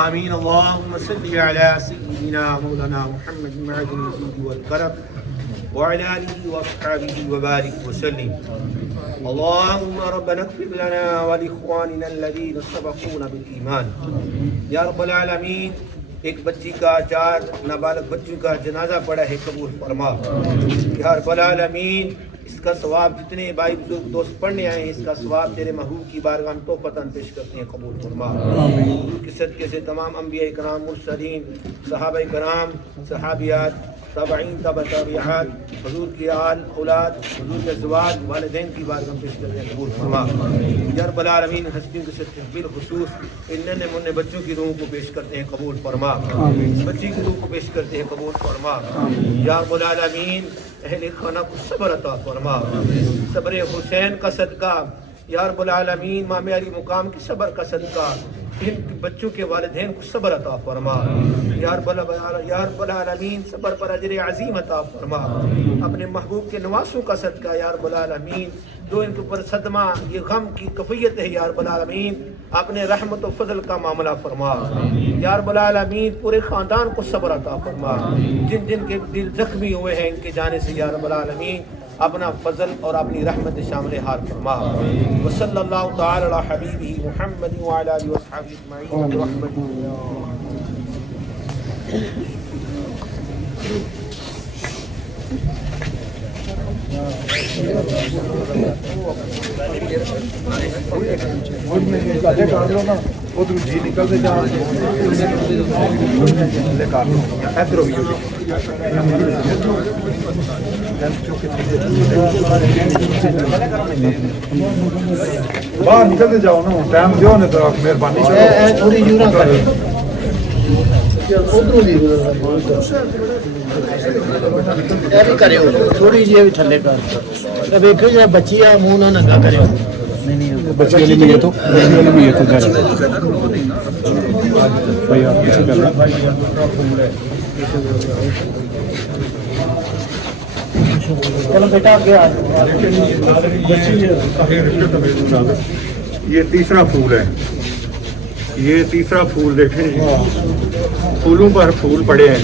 आमीन। अल्लाहुम्मा सल्लि अला सय्यिदिना मौलाना मुहम्मद मअदिन ज़ुल्ल वल करम व अला आलिहि व अस्हाबिहि व बारिक व सल्लिम। अल्लाहुम्मा रब्बना इग़फिर लना व लिइख़वानिना अल्लज़ीना सबक़ूना बिल ईमान। या रब्बल आलमीन, एक बच्ची का 4 नाबालिग बच्चों का जनाजा पड़ा है, कबूल फरमा। या रब्बल आलमीन, इसका सवाब जितने भाई बुजुर्ग दोस्त पढ़ने आए हैं, इसका सवाब तेरे महबूब की बारगाह में तोहफ़तन पेश करते हैं, कबूल फरमा। हुज़ूर के सदक़े से तमाम अंबिया कराम, मुरसलीन, सहाबा कराम, सहाबियात, ताबईन, तबा ताबिआत, हुज़ूर की आल औलाद, हुज़ूर के अज़वाज, वालिदैन की बारगाह में पेश करते हैं, कबूल फरमा। या रब्बल आलमीन, हस्तियों के सदक़े बिलख़ुसूस इन नन्हे मुन्ने बच्चों की रूह को पेश करते हैं, कबूल फरमा। इस बच्ची की रूह को पेश करते हैं, कबूल फरमा। या रब्बल आलमीन, अहले खाना को सब्र अता फरमा। सब्र हुसैन का सदका, या रब्बुल आलमीन, मामे अली मुकाम की सब्र का सदका, इन बच्चों के वालिदैन को सब्र अता फरमा। या रब्बुल आलमीन, सब्र पर अजर अज़ीम अता फरमा। अपने महबूब के नवासों का सदका, या रब्बुल आलमीन, जो इनके ऊपर सदमा ये गम की कफ़ियत है, या रब्बुल आलमीन, अपने रहमत व फजल का मामला फरमा। या रब्बुल आलमीन, पूरे ख़ानदान को सब्र अता फरमा। जिन जिन के दिल जख्मी हुए हैं इनके जाने से, या रब्बुल आलमीन, अपना फजल और अपनी रहमत शामिल हाल फरमा। व सल्लल्लाहु तआला अला हबीबिही मुहम्मद व अला आलिहि व अस्हाबिहि अजमईन रहमतुल्लाह। उधर जी निकलते जा बाहर निकलते जाओ ना, टाइम दो ना, तो मेहरबानी थोड़ी थोड़ी जी भी थले कर देखो जरा बच्ची आ मुंह ना नंगा करो। बच्चे वाली भी है तो भाई आप किसी कर चलो बेटा आगे आ। ये तीसरा फूल है, ये तीसरा फूल देखें, फूलों पर फूल पड़े हैं।